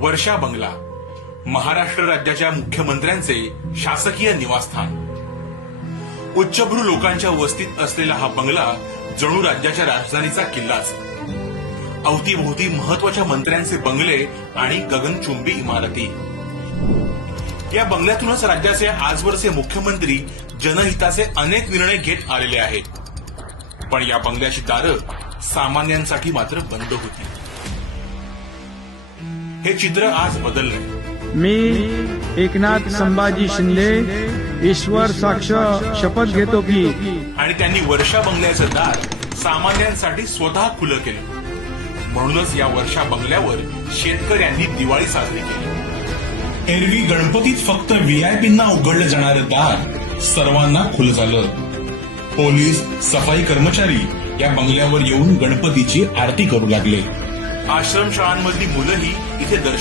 वर्षा बंगला महाराष्ट्र राज्याच्या मुख्यमंत्र्यांचे शासकीय निवासस्थान। उच्चभ्रू लोकांच्या वस्तीत असलेला हा बंगला जणू राज्याच्या राजधानीचा किल्लाच। अवतीभोवती महत्वाच्या मंत्र्यांचे बंगले आणि गगनचुंबी इमारती। या बंगल्यातूनच राज्याचे आजवरचे मुख्यमंत्री जनहिताचे अनेक निर्णय घेत आलेले आहेत। पण या बंगल्याची दारं सामान्यांसाठी मात्र बंद होती। हे चित्र आज बदललंय। मी एकनाथ संभाजी शिंदे ईश्वर साक्ष शपथ घेतो की आणि त्यांनी वर्षा बंगल्याचं दार सामान्यांसाठी स्वतः खुलं केलं। म्हणूनच या वर्षा बंगल्यावर शेतकऱ्यांनी दिवाळी साजरी केली। एरवी गणपतीत फक्त व्हीआयपींना उघडलं जाणारं दार सर्वांना खुलं झालं। पोलीस, सफाई कर्मचारी या बंगल्यावर येऊन गणपतीची आरती करू लागले। आश्रमशाळांमधली मुलंही इथे दर्शन